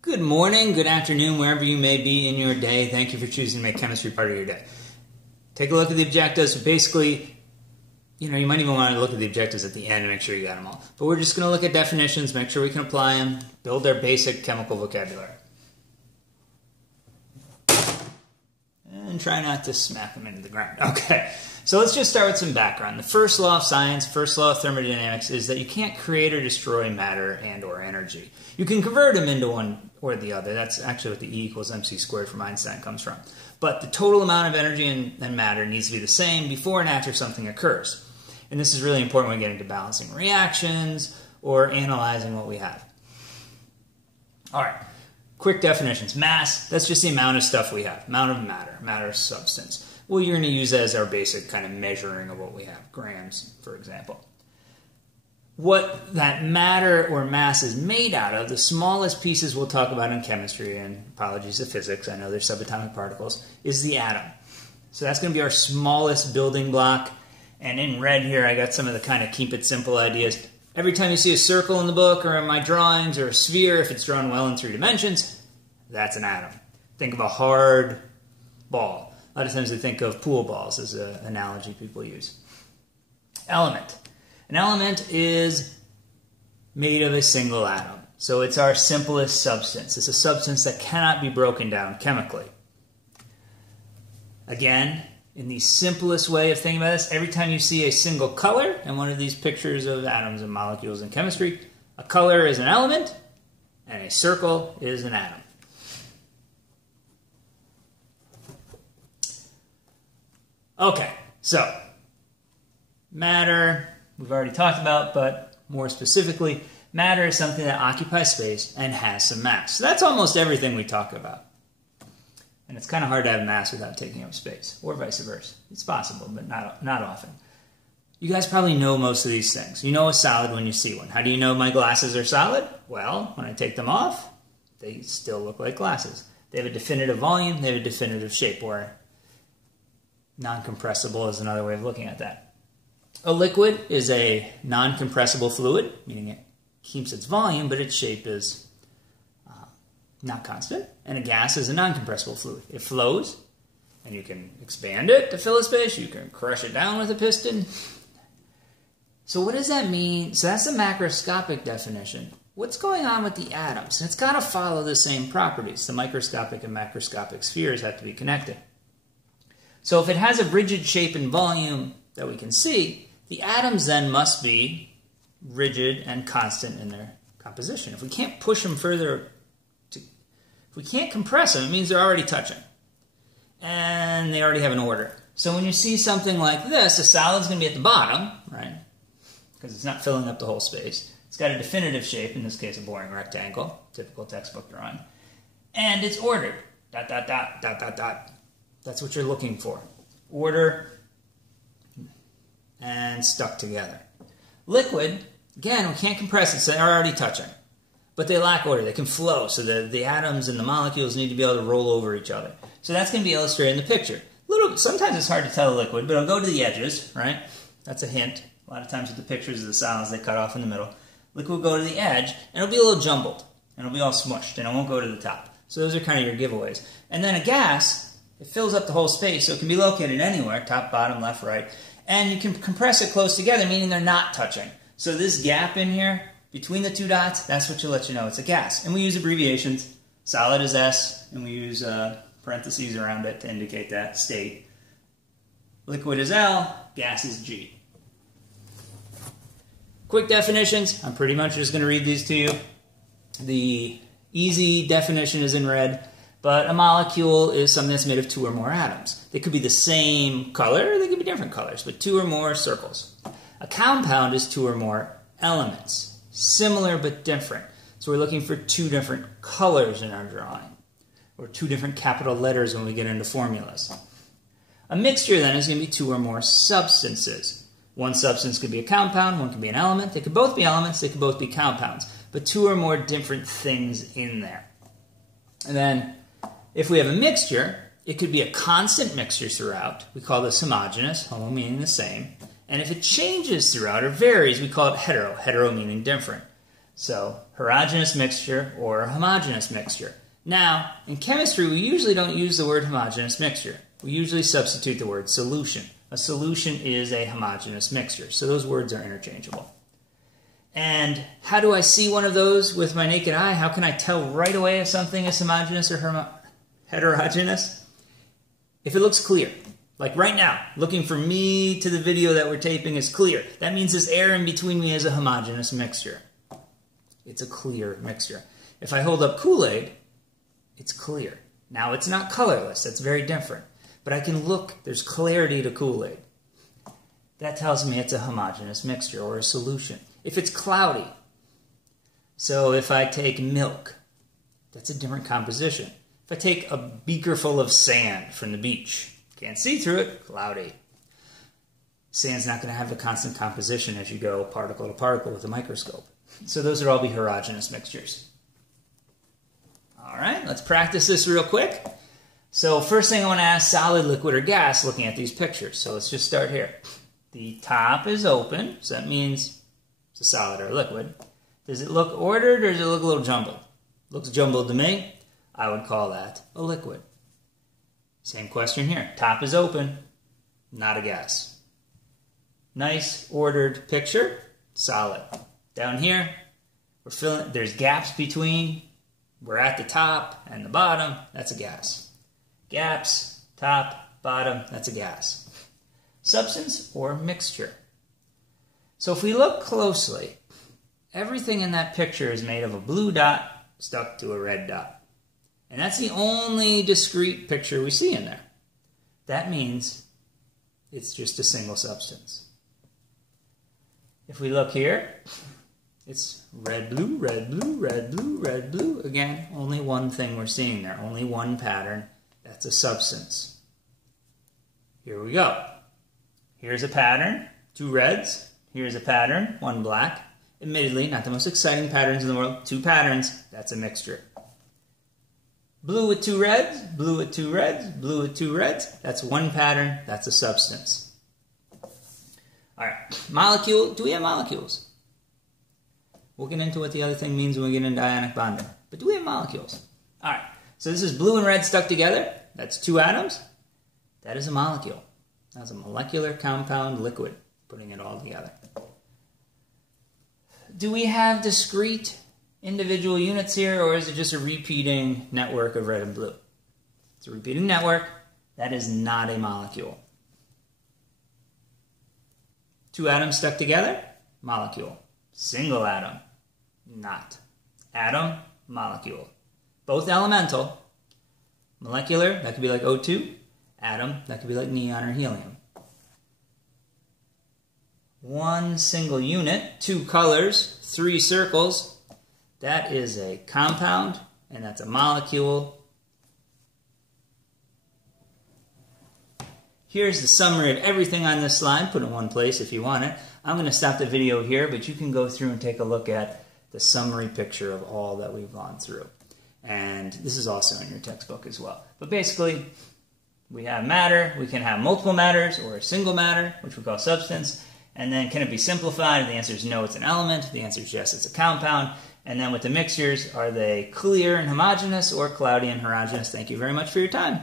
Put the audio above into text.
Good morning, good afternoon, wherever you may be in your day. Thank you for choosing to make chemistry part of your day. Take a look at the objectives. So basically, you might even want to look at the objectives at the end and make sure you got them all. But we're just going to look at definitions, make sure we can apply them, build our basic chemical vocabulary. And try not to smack them into the ground. Okay, so let's just start with some background. The first law of science, first law of thermodynamics, is that you can't create or destroy matter and or energy. You can convert them into one or the other. That's actually what the E equals mc squared from Einstein comes from. But the total amount of energy and matter needs to be the same before and after something occurs. And this is really important when we get into balancing reactions or analyzing what we have. All right. Quick definitions. Mass, that's just the amount of stuff we have. Amount of matter. Matter is substance. Well, you're going to use that as our basic kind of measuring of what we have. Grams, for example. What that matter or mass is made out of, the smallest pieces we'll talk about in chemistry, and apologies to physics, I know they're subatomic particles, is the atom. So that's going to be our smallest building block. And in red here, I got some of the kind of keep it simple ideas. Every time you see a circle in the book or in my drawings or a sphere, if it's drawn well in 3 dimensions, that's an atom. Think of a hard ball. A lot of times they think of pool balls as an analogy people use. Element. An element is made of a single atom. So it's our simplest substance. It's a substance that cannot be broken down chemically. Again, in the simplest way of thinking about this, every time you see a single color in one of these pictures of atoms and molecules in chemistry, a color is an element and a circle is an atom. Okay, so matter we've already talked about, but more specifically, matter is something that occupies space and has some mass. So that's almost everything we talk about. And it's kind of hard to have mass without taking up space, or vice versa. It's possible, but not often. You guys probably know most of these things. You know a solid when you see one. How do you know my glasses are solid? Well, when I take them off, they still look like glasses. They have a definitive volume, they have a definitive shape, or non-compressible is another way of looking at that. A liquid is a non-compressible fluid, meaning it keeps its volume, but its shape is not constant. And a gas is a non-compressible fluid. It flows, and you can expand it to fill a space. You can crush it down with a piston. So what does that mean? So that's the macroscopic definition. What's going on with the atoms? It's got to follow the same properties. The microscopic and macroscopic spheres have to be connected. So if it has a rigid shape and volume that we can see, the atoms then must be rigid and constant in their composition. If we can't push them further, if we can't compress them, it means they're already touching. And they already have an order. So when you see something like this, a solid's going to be at the bottom, right? Because it's not filling up the whole space. It's got a definitive shape, in this case a boring rectangle, typical textbook drawing. And it's ordered. Dot, dot, dot, dot, dot, dot. That's what you're looking for. Order and stuck together. Liquid, again, we can't compress it, so they're already touching. But they lack order. They can flow, so the atoms and the molecules need to be able to roll over each other. So that's going to be illustrated in the picture. Sometimes it's hard to tell a liquid, but I'll go to the edges, right? That's a hint. A lot of times with the pictures of the solids, they cut off in the middle. Liquid will go to the edge, and it'll be a little jumbled, and it'll be all smushed, and it won't go to the top. So those are kind of your giveaways. And then a gas, it fills up the whole space, so it can be located anywhere, top, bottom, left, right. And you can compress it close together, meaning they're not touching. So this gap in here, between the 2 dots, that's what will let you know it's a gas. And we use abbreviations. Solid is S, and we use parentheses around it to indicate that state. Liquid is L, gas is G. Quick definitions. I'm pretty much just going to read these to you. The easy definition is in red, but a molecule is something that's made of 2 or more atoms. They could be the same color, or they could be different colors, but 2 or more circles. A compound is 2 or more elements. Similar but different. So we're looking for 2 different colors in our drawing, or 2 different capital letters when we get into formulas. A mixture then is going to be 2 or more substances. One substance could be a compound, one could be an element. They could both be elements, they could both be compounds, but 2 or more different things in there. And then if we have a mixture, it could be a constant mixture throughout. We call this homogeneous, homo meaning the same. And if it changes throughout or varies, we call it hetero, hetero meaning different. So heterogeneous mixture or a homogeneous mixture. Now, in chemistry, we usually don't use the word homogeneous mixture. We usually substitute the word solution. A solution is a homogeneous mixture, so those words are interchangeable. And how do I see one of those with my naked eye? How can I tell right away if something is homogeneous or heterogeneous? If it looks clear. Like right now, looking from me to the video that we're taping is clear. That means this air in between me is a homogeneous mixture. It's a clear mixture. If I hold up Kool-Aid, it's clear. Now, it's not colorless. That's very different. But I can look. There's clarity to Kool-Aid. That tells me it's a homogeneous mixture or a solution. If it's cloudy, so if I take milk, that's a different composition. If I take a beaker full of sand from the beach, can't see through it, cloudy. Sand's not going to have a constant composition as you go particle to particle with a microscope. So those would all be heterogeneous mixtures. All right, let's practice this real quick. So first thing I want to ask, solid, liquid, or gas, looking at these pictures. So let's just start here. The top is open, so that means it's a solid or a liquid. Does it look ordered or does it look a little jumbled? Looks jumbled to me. I would call that a liquid. Same question here. Top is open, not a gas. Nice ordered picture, solid. Down here, we're filling. There's gaps between. We're at the top and the bottom. That's a gas. Gaps, top, bottom. That's a gas. Substance or mixture. So if we look closely, everything in that picture is made of a blue dot stuck to a red dot. And that's the only discrete picture we see in there. That means it's just a single substance. If we look here, it's red, blue, red, blue, red, blue, red, blue. Again, only one thing we're seeing there, only one pattern. That's a substance. Here we go. Here's a pattern, 2 reds. Here's a pattern, 1 black. Admittedly, not the most exciting patterns in the world. 2 patterns, that's a mixture. Blue with 2 reds, blue with 2 reds, blue with 2 reds. That's 1 pattern, that's a substance. All right, molecule, do we have molecules? We'll get into what the other thing means when we get into ionic bonding. But do we have molecules? All right, so this is blue and red stuck together. That's 2 atoms. That is a molecule. That's a molecular compound liquid, putting it all together. Do we have discrete individual units here, or is it just a repeating network of red and blue? It's a repeating network. That is not a molecule. 2 atoms stuck together, molecule. Single atom, not. Atom, molecule. Both elemental. Molecular, that could be like O2. Atom, that could be like neon or helium. 1 single unit, 2 colors, 3 circles. That is a compound, and that's a molecule. Here's the summary of everything on this slide. Put it in one place if you want it. I'm going to stop the video here, but you can go through and take a look at the summary picture of all that we've gone through. And this is also in your textbook as well. But basically, we have matter. We can have multiple matters or a single matter, which we call substance. And then can it be simplified? The answer is no, it's an element. The answer is yes, it's a compound. And then with the mixtures, are they clear and homogeneous or cloudy and heterogeneous? Thank you very much for your time.